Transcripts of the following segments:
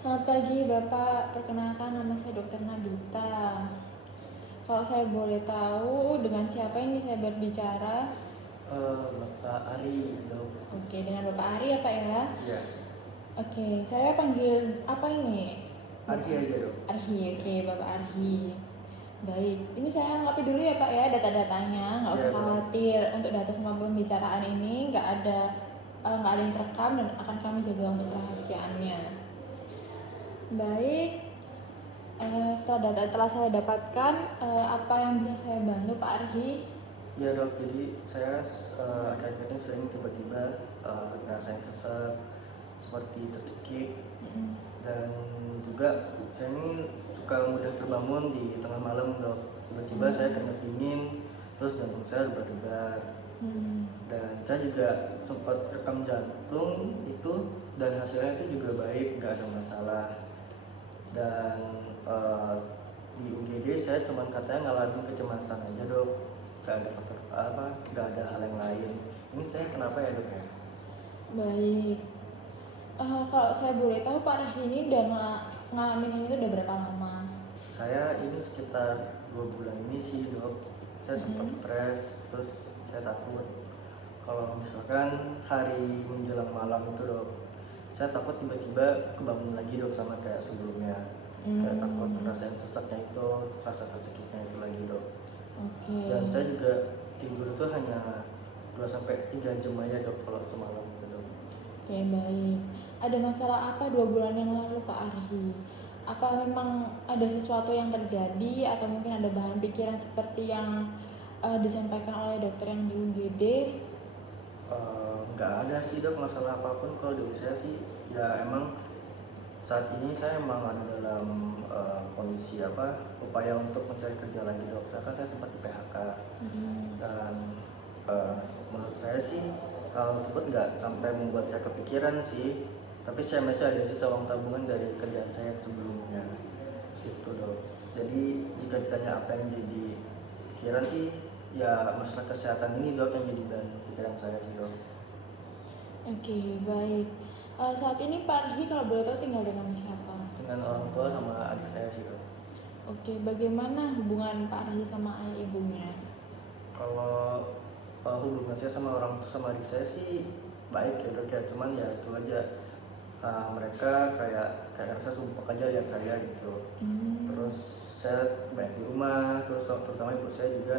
Selamat pagi Bapak, perkenalkan nama saya Dr. Nagita. Kalau saya boleh tahu dengan siapa ini saya berbicara? Bapak Ari dok. Oke, dengan Bapak Ari ya Pak ya? Iya. Oke, saya panggil apa ini? Arhi aja dok. Arhi, oke Bapak Arhi. Baik, ini saya lengkapi dulu ya Pak ya data-datanya, nggak usah Iya, dok. khawatir. Untuk data semua pembicaraan ini nggak ada yang terekam dan akan kami jaga untuk kerahasiaannya. Baik, setelah data telah saya dapatkan, apa yang bisa saya bantu Pak Arhi? Iya dok, jadi saya akhir-akhir ini sering tiba-tiba ngerasain sesak, seperti tercekik, dan juga saya ini suka mudah terbangun di tengah malam dok. Tiba-tiba saya kena dingin, terus jantung saya berdebar. Dan saya juga sempat rekam jantung itu, dan hasilnya itu juga baik, nggak ada masalah. Dan di UGD saya cuma katanya ngalamin kecemasan aja dok, nggak ada faktor apa, nggak ada hal yang lain. Ini saya kenapa ya dok ya? Baik. Kalau saya boleh tahu Pak Arhi ini udah ngalamin ini tuh udah berapa lama? Saya ini sekitar 2 bulan ini sih dok. Saya sempat stres, terus saya takut kalau misalkan hari menjelang malam itu dok, saya takut tiba-tiba kebangun lagi dok sama kayak sebelumnya. Kayak takut ngerasain sesaknya itu, rasa tercekiknya itu lagi dok. Oke. Dan saya juga tidur itu hanya 2 sampai 3 jam aja dok kalau semalam gitu dok. Oke, baik. Ada masalah apa 2 bulan yang lalu Pak Arhi? Apa memang ada sesuatu yang terjadi atau mungkin ada bahan pikiran seperti yang disampaikan oleh dokter yang di UGD? Nggak ada sih dok masalah apapun kalau dari saya sih. Ya emang saat ini saya emang ada dalam kondisi upaya untuk mencari kerja lagi dok. Saya sempat di PHK. Dan menurut saya sih hal tersebut nggak sampai membuat saya kepikiran sih, tapi saya masih ada sisa uang tabungan dari kerjaan saya sebelumnya itu dok. Jadi jika ditanya apa yang jadi pikiran sih, ya masalah kesehatan ini dok yang jadi dan pikiran saya sih dok. Oke, baik. Saat ini Pak Arhi kalau boleh tahu tinggal dengan siapa? Dengan orang tua sama adik saya sih dok. Oke, bagaimana hubungan Pak Arhi sama ayah ibunya? Kalau hubungan saya sama orang tua sama adik saya sih baik ya dok ya, cuman ya itu aja. Mereka kayak rasa sumpah aja lihat saya gitu. Terus saya banyak di rumah, terus terutama ibu saya juga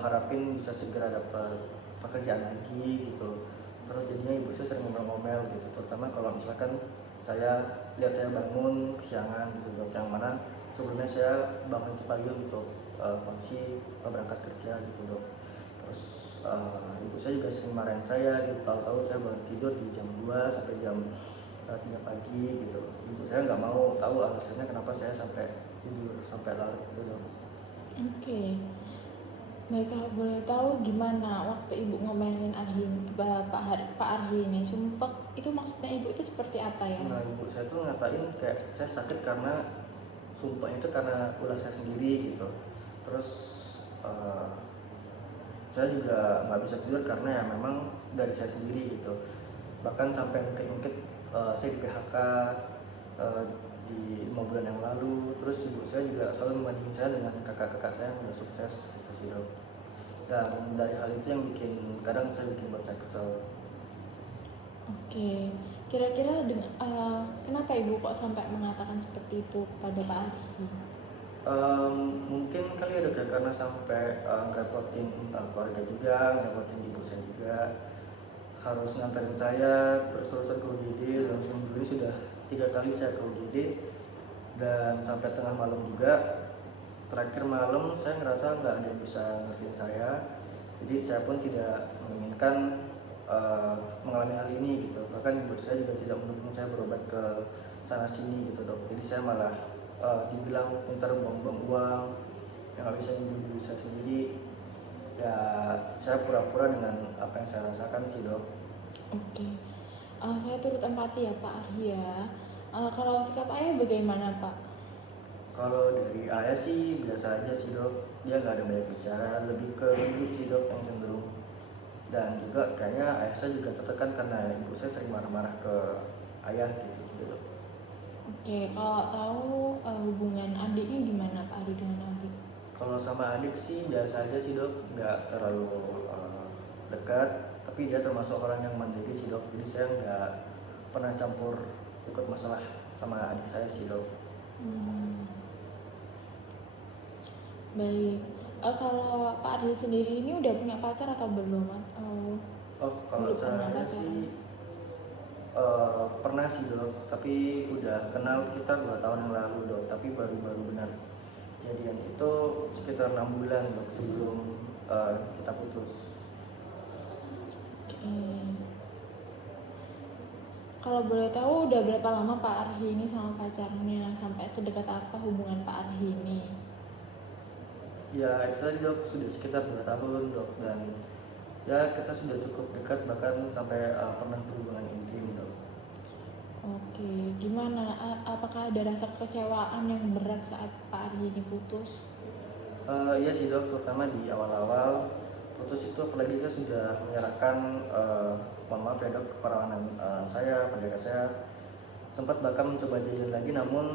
harapin bisa segera dapat pekerjaan lagi gitu. Terus jadinya ibu saya sering ngomel-ngomel gitu, terutama kalau misalkan lihat saya bangun kesiangan gitu dok, yang mana sebelumnya saya bangun pagi untuk kondisi berangkat kerja gitu dok. Terus ibu saya juga sering marahin saya gitu, tahu-tahu saya baru tidur di jam 2 sampai jam 3 pagi gitu. Ibu saya nggak mau tahu alasannya kenapa saya sampai tidur sampai larut gitu dong. Oke. Baik, kalau boleh tahu gimana waktu ibu ngomelin Pak Arhi ini sumpek itu maksudnya ibu itu seperti apa ya? Nah ibu saya tuh ngatain kayak saya sakit karena sumpahnya itu karena ulah saya sendiri gitu. Terus saya juga nggak bisa tidur karena ya memang dari saya sendiri gitu. Bahkan sampai mungkin saya di PHK di 5 bulan yang lalu. Terus ibu saya juga selalu membandingin saya dengan kakak-kakak saya yang udah sukses gitu sih dok. Dan dari hal itu yang kadang saya bikin buat saya kesel. Oke, kira-kira kenapa ibu kok sampai mengatakan seperti itu kepada Pak Arhi? Mungkin kali ya dok ya, karena sampai ngerepotin keluarga juga, ngerepotin ibu saya juga, harus nganterin saya terus-terusan ke UGD. Dalam seminggu ini sudah 3 kali saya ke UGD, dan sampai tengah malam juga. Terakhir malam saya ngerasa nggak ada yang bisa ngertiin saya, jadi saya pun tidak menginginkan mengalami hal ini gitu. Bahkan ibu saya juga tidak mendukung saya berobat ke sana sini gitu dok. Jadi saya malah dibilang pintar buang-buang uang yang nggak bisa nyembuhin diri saya sendiri. Ya saya pura-pura dengan apa yang saya rasakan sih dok. Oke, saya turut empati ya Pak Arhi ya. Kalau sikap ayah bagaimana Pak? Kalau dari ayah sih biasa aja sih dok, dia nggak ada banyak bicara, lebih ke ribut sih dok yang cenderung. Dan juga kayaknya ayah saya juga tertekan karena ibu saya sering marah-marah ke ayah gitu dok. Oke, kalau tahu hubungan adiknya gimana Pak Ari dengan adik? Kalau sama adik sih biasa aja sih dok, nggak terlalu dekat, tapi dia termasuk orang yang mandiri sih dok, jadi saya nggak pernah campur ikut masalah sama adik saya sih dok. Hmm, baik. Kalau Pak Ari sendiri ini udah punya pacar atau belum? Atau Oh kalau belum pernah saya pacaran? sih pernah sih dok, tapi udah kenal sekitar 2 tahun yang lalu dok, tapi baru-baru benar jadian itu sekitar 6 bulan dok sebelum kita putus. Oke. Kalau boleh tahu udah berapa lama Pak Arhi ini sama pacarnya? Sampai sedekat apa hubungan Pak Arhi ini? Ya itu tadi dok, sudah sekitar 2 tahun dok, dan ya kita sudah cukup dekat bahkan sampai pernah berhubungan intim dok. Oke, gimana? Apakah ada rasa kekecewaan yang berat saat Pak Arhi ini putus? Iya sih dok, terutama di awal-awal putus itu, apalagi saya sudah menyerahkan mohon maaf ya dok keperawanan saya pada saya, sempat bahkan mencoba jadian lagi, namun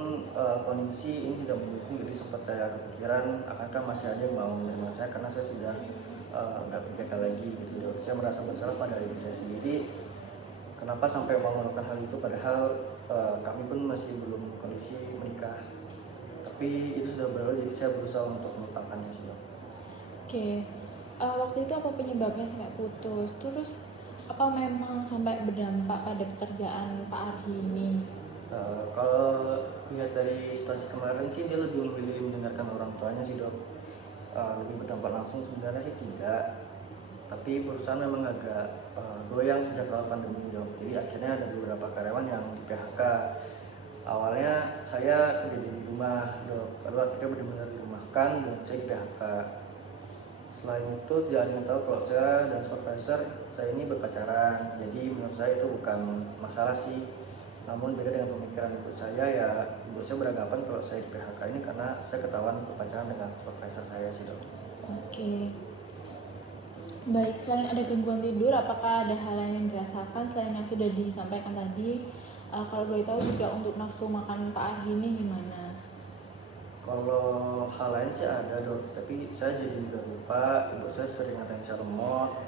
kondisi ini tidak mendukung, jadi sempat saya kepikiran akankah masih ada yang mau menerima saya karena saya sudah nggak berjaga lagi gitu dok. Saya merasa bersalah pada diri saya sendiri, kenapa sampai mau melakukan hal itu padahal kami pun masih belum kondisi menikah, tapi itu sudah berlalu, jadi saya berusaha untuk melupakannya sih dok. Oke, waktu itu apa penyebabnya sampai putus? Terus apa memang sampai berdampak pada pekerjaan Pak Arhi ini? Kalau lihat dari situasi kemarin sih dia lebih memilih mendengarkan orang tuanya sih dok. Lebih berdampak langsung sebenarnya sih tidak, tapi perusahaan memang agak goyang sejak awal pandemi dok, jadi akhirnya ada beberapa karyawan yang di PHK. Awalnya saya kerja di rumah dok, lalu akhirnya benar-benar dirumahkan dan saya di PHK. Selain itu tidak ada yang tahu kalau saya dan supervisor saya ini berpacaran, jadi menurut saya itu bukan masalah sih. Namun beda dengan pemikiran ibu saya, ya ibu saya beranggapan kalau saya di PHK ini karena saya ketahuan berpacaran dengan supervisor saya sih dok. Oke, baik. Selain ada gangguan tidur, apakah ada hal lain yang dirasakan selain yang sudah disampaikan tadi? Kalau boleh tahu juga untuk nafsu makan Pak Arhi ini gimana? Kalau hal lain sih ada dok, tapi saya jadi juga lupa. Ibu saya sering ngatain saya lemot.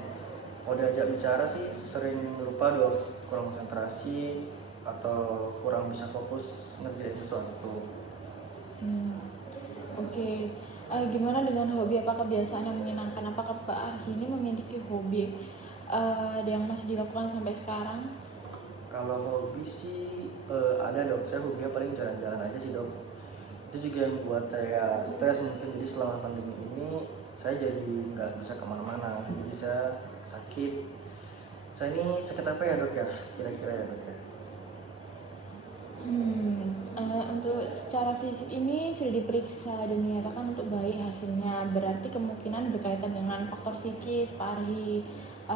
Kalau diajak bicara sih sering lupa dok, kurang konsentrasi atau kurang bisa fokus ngerjain sesuatu. Hmm, oke. Gimana dengan hobi? Apa kebiasaan yang menyenangkan? Apakah Pak Arhi ini memiliki hobi yang masih dilakukan sampai sekarang? Kalau hobi sih ada dok, saya hobinya paling jalan-jalan aja sih dok. Itu juga yang buat saya stres mungkin, jadi selama pandemi ini saya jadi nggak bisa kemana-mana, jadi saya sakit. Saya ini sakit apa ya dok ya, kira-kira ya dok ya? Untuk secara fisik ini sudah diperiksa dan dinyatakan untuk baik hasilnya. Berarti kemungkinan berkaitan dengan faktor psikis Pak Arhi.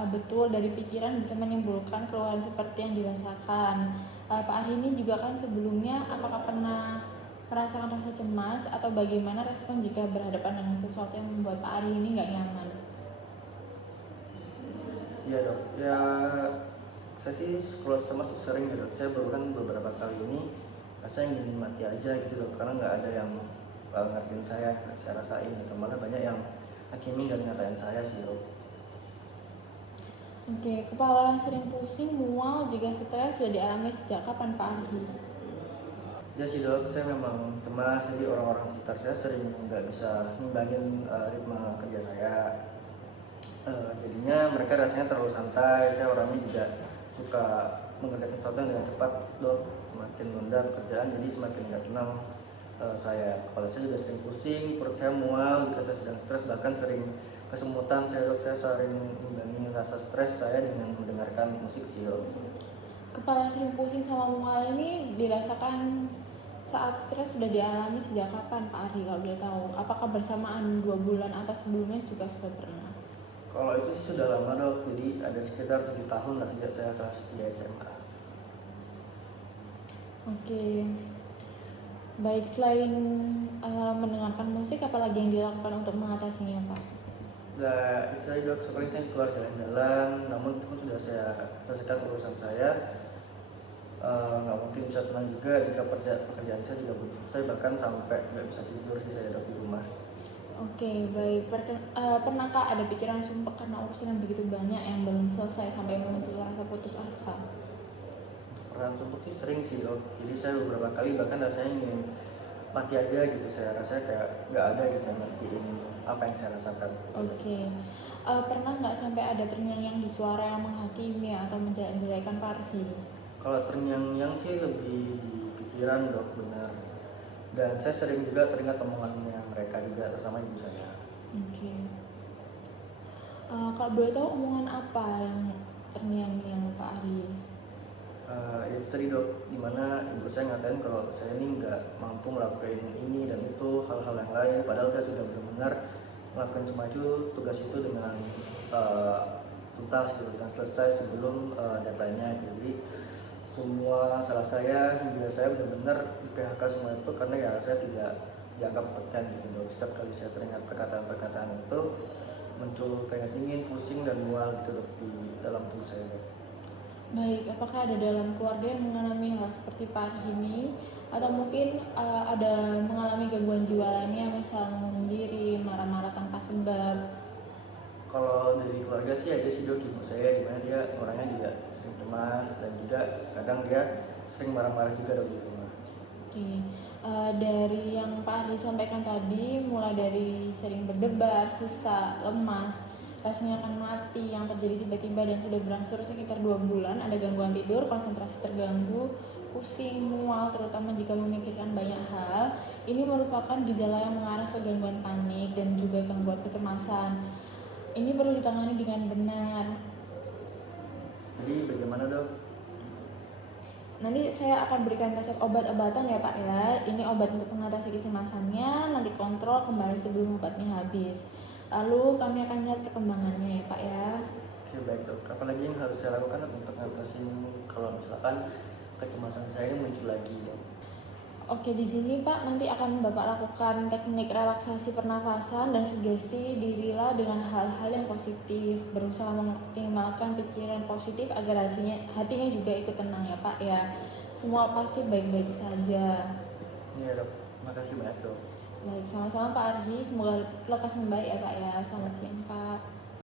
Betul, dari pikiran bisa menimbulkan keluhan seperti yang dirasakan. Pak Arhi ini juga kan sebelumnya apakah pernah merasakan rasa cemas atau bagaimana respon jika berhadapan dengan sesuatu yang membuat Pak Arhi ini nggak nyaman? Iya dok, ya saya sih kalau cemas sih sering ya dok. Saya bahkan beberapa kali ini saya ingin mati aja gitu dok, karena nggak ada yang ngertiin saya rasain gitu. Malah banyak yang hakimin dan ngatain saya sih dok. Oke, kepala sering pusing, mual, juga stres sudah dialami sejak kapan Pak Arhi? Ya sih dok, saya memang cemas, jadi orang-orang sekitar saya sering nggak bisa ngimbangin ritme kerja saya. Jadinya mereka rasanya terlalu santai. Saya orangnya juga suka mengerjakan sesuatu yang dengan cepat dok, semakin menunda pekerjaan jadi semakin nggak tenang saya. Kepala saya juga sering pusing, perut saya mual jika saya sedang stres, bahkan sering kesemutan saya dok. Saya sering mengimbangi rasa stres saya dengan mendengarkan musik sih dok. Kepala sering pusing sama mual ini dirasakan saat stres sudah dialami sejak kapan Pak Arhi kalau boleh tahu? Apakah bersamaan 2 bulan atau sebelumnya juga sudah pernah? Kalau itu sih sudah lama dok, jadi ada sekitar 7 tahun lah sejak saya kelas 3 SMA. Oke, baik. Selain mendengarkan musik, apalagi yang dilakukan untuk mengatasinya Pak? Nah, itu tadi dok, sekali saya keluar jalan-jalan, namun itu pun sudah saya selesaikan urusan saya. nggak mungkin bisa tenang juga jika pekerjaan saya juga belum selesai, bahkan sampai nggak bisa tidur sih saya di rumah. Oke, baik. Pernahkah ada pikiran sumpah karena urusan yang begitu banyak yang belum selesai sampai muncul rasa putus asa? Untuk peran sumpah sih sering sih dok, jadi saya beberapa kali bahkan rasanya ingin mati aja gitu, saya rasa kayak nggak ada gitu yang ngertiin apa yang saya rasakan. Oke. Pernah nggak sampai ada terngiang-ngiang di suara yang menghakimi atau menjelek-jelekan Parhi? Kalau terngiang-ngiang sih lebih di pikiran dok, benar. Dan saya sering juga teringat omongannya mereka juga, terutama ibu saya. Oke. Kalau boleh tahu omongan apa yang terngiang-ngiang Pak Ari? Ya itu tadi dok, dimana ibu saya ngatain kalau saya ini nggak mampu ngelakuin ini dan itu, hal-hal yang lain, padahal saya sudah benar-benar ngelakuin semua itu, tugas itu dengan tuntas gitu, dengan selesai sebelum deadline-nya gitu. Jadi semua salah saya hingga saya benar-benar di PHK semua itu karena ya saya tidak dianggap kompeten gitu dok. Setiap kali saya teringat perkataan-perkataan itu muncul kayak dingin, pusing dan mual gitu dok di dalam tubuh saya dok. Baik, apakah ada dalam keluarga yang mengalami hal seperti Pak Ari ini? Atau mungkin ada mengalami gangguan jiwa lainnya, misal membunuh diri, marah-marah tanpa sebab? Kalau dari keluarga sih ada sih dok, ibu saya dimana dia orangnya juga sering cemas dan juga kadang dia sering marah-marah juga dok di rumah. Oke, dari yang Pak Ari sampaikan tadi, mulai dari sering berdebar, sesak, lemas, rasanya akan mati yang terjadi tiba-tiba dan sudah berangsur sekitar 2 bulan, ada gangguan tidur, konsentrasi terganggu, pusing, mual, terutama jika memikirkan banyak hal. Ini merupakan gejala yang mengarah ke gangguan panik dan juga gangguan kecemasan. Ini perlu ditangani dengan benar. Jadi bagaimana dok? Nanti saya akan berikan resep obat-obatan ya Pak ya. Ini obat untuk mengatasi kecemasannya, nanti kontrol kembali sebelum obatnya habis. Lalu kami akan lihat perkembangannya ya Pak ya. Oke baik dok, apalagi yang harus saya lakukan untuk ngatasin kalau misalkan kecemasan saya ini muncul lagi dok? Oke, di sini Pak nanti akan Bapak lakukan teknik relaksasi pernafasan dan sugesti dirilah dengan hal-hal yang positif, berusaha mengoptimalkan pikiran positif agar hatinya juga ikut tenang ya Pak ya. Semua pasti baik-baik saja. Iya dok, makasih banyak dok. Baik, sama-sama Pak Arhi, semoga lekas membaik ya Pak ya. Selamat siang Pak.